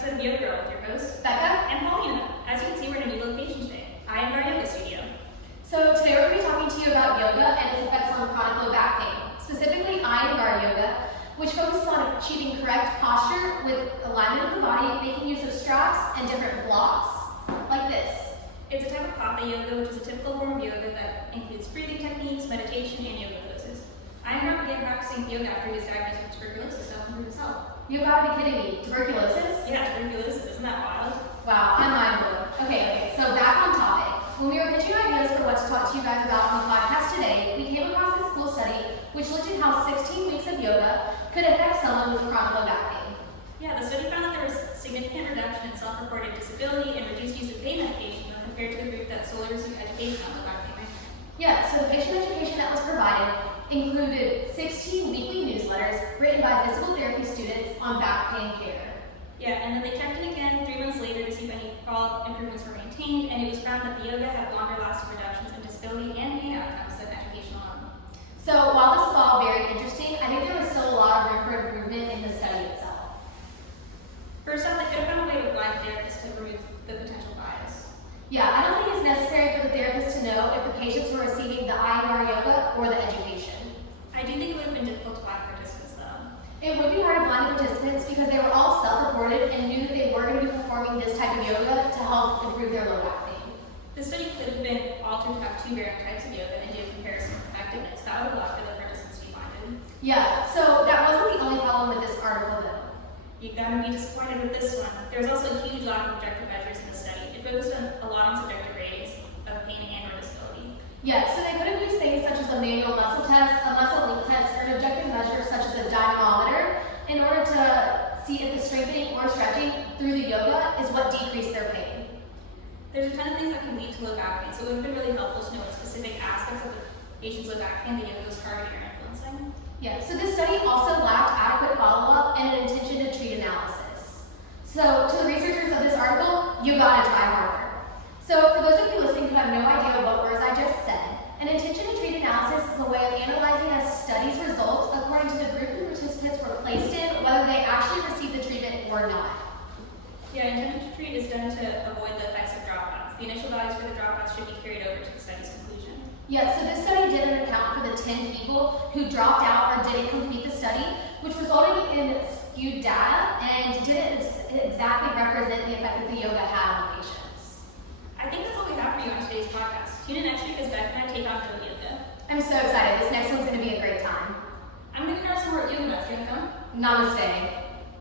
episode of YoGrl with your hosts, Becca and Paulina. As you can see, we're in a new location today, Iyengar Yoga studio. So today we're going to be talking to you about yoga and its effects on chronic low back pain, specifically Iyengar Yoga, which focuses on achieving correct posture with alignment of the body, making use of straps and different blocks, like this. It's a type of hatha yoga, which is a typical form of yoga that includes breathing techniques, meditation, and yoga poses. Iyengar began practicing yoga after he was diagnosed with tuberculosis to help improve his health. You gotta be kidding me. Tuberculosis? Yeah, tuberculosis. Isn't that wild? Wow, I'm mind blown. Okay, so back on topic. When we were pitching ideas for what to talk to you guys about on the podcast today, we came across this cool study which looked at how 16 weeks of yoga could affect someone with chronic low back pain. Yeah, the study found that there was significant reduction in self-reported disability and reduced use of pain medication when compared to the group that solely received education on low back pain. Yeah, so the patient education that was provided included 16 weekly newsletters written by physical therapy students on back pain care. Yeah, and then they checked in again 3 months later to see if any follow-up improvements were maintained, and it was found that the yoga had longer-lasting reductions in disability and pain outcomes than education alone. So while this is all very interesting, I think there was still a lot of room for improvement in the study itself. First off, they could have found a way with blind therapists to remove the potential bias. Yeah, I don't think it's necessary for the therapist to know if the patients were receiving the Iyengar Yoga or the education. I do think it would have been difficult to blind participants, though. It would be hard to blind participants because they were all self-reported and knew that they were going to be performing this type of yoga to help improve their low back pain. The study could have been altered to have 2 varying types of yoga and do a comparison of effectiveness. That would have allowed for the participants to be blinded. Yeah, so that wasn't the only problem with this article though. You gotta be disappointed with this one. There was also a huge lack of objective measures in the study. It focused a lot on subjective ratings of pain and or disability. Yeah, so they could have used things such as a manual muscle test, a muscle link test, or an objective measure such as a dynamometer in order to see if the strengthening or stretching through the yoga is what decreased their pain. There's a ton of things that can lead to low back pain, so it would have been really helpful to know what specific aspects of the patient's low back pain the yoga was targeting or influencing. Yeah, so this study also lacked adequate follow-up and an intention to treat analysis. So to the researchers of this article, you gotta try harder. So for those of you listening who have no idea what words I just said, an intention to treat analysis is a way of analyzing a study's results according to the group the participants were placed in, whether they actually received the treatment or not. Yeah, intention to treat is done to avoid the effects of dropouts. The initial values for the dropouts should be carried over to the study's conclusion. Yeah, so this study didn't account for the 10 people who dropped out or didn't complete the study, which resulted in skewed data and didn't exactly represent the effect that the yoga had on the patients. I think that's all we have for you on today's podcast. Tune in next week as Becca and I take on Yoga Yoga. I'm so excited. This next one's going to be a great time. I'm going to grab some more yoga nuts. You want to come? Namaste.